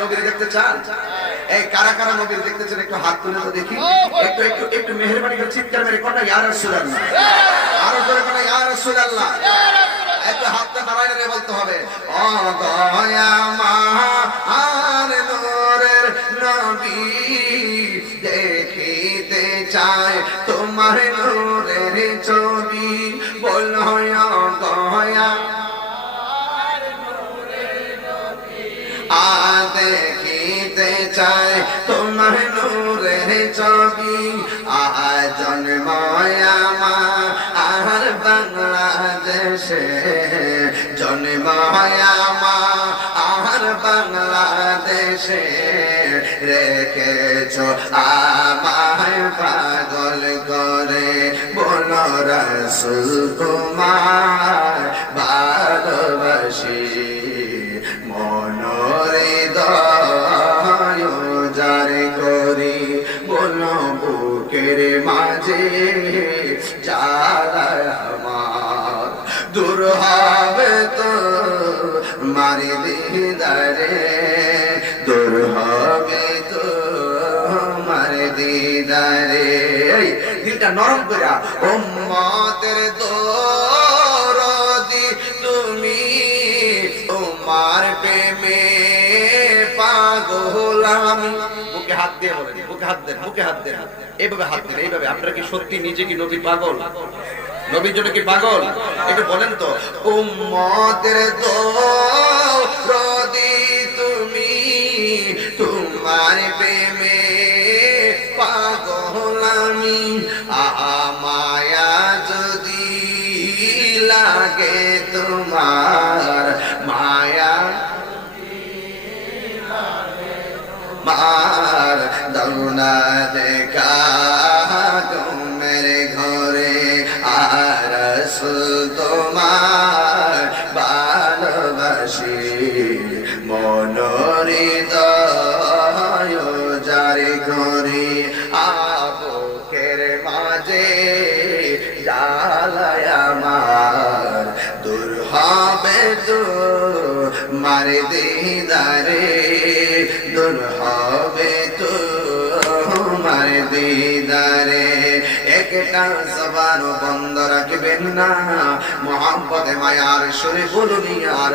নবীর দেখতে চান? এই কারা কারা নবীর দেখতে চান? একটু হাত তুলে তো দেখি। একটু একটু একটু মেহেরবানি করে চিৎকার মেরে কোনটা ইয়া রাসূলুল্লাহ আরও জোরে কোনটা ইয়া রাসূলুল্লাহ একটু হাতটা নারায়ণ রে বলতে হবে। ও দয়া মা আর নূরের নবী দেখিতে চায় তোমার নূরের ছবি। বলো ও দয়া আ চায় তোমার নূরের ছবি। আহা জন্ময়ামা আর বাংলাদেশে। জন্ময়ামা আর বাংলাদেশে। রেখেছ আমায় পাগল করে, বলো রসুল কুমার ভালোবাসি। বুকের মাঝে চালায় আমার। দূর হবে তো মারি দিদারে দূর হবে তো মারি দিদারে দিলটা নরম করে উম্মতের দরদি তুমি তোমার প্রেমে পাগল আমি হাত দিয়ে বলেন, বুকে হাত দেন, বুকে হাত দেন। এইভাবে হাত দেন, এইভাবে। আপনারা কি সত্যি নিজে কি নবী পাগল? নবীর জন্য কি পাগল? একটু বলেন তো। উম্মতের দরদি তুমি, তোমার প্রেমে পাগল আমি আমায়া দৌনা দেখা মেরে ঘরে। আর তোমার ভালোবাসি। মনরি দয় জারি ঘরে আবুকের মাঝে জালায় আমার। দূর হবে তো মারে দিদারে, দূর হবে তো দিদারে একটা জবান বন্ধ রাখবেন না। মোহাম্মদে মায়ার শরীফুল বলুন আর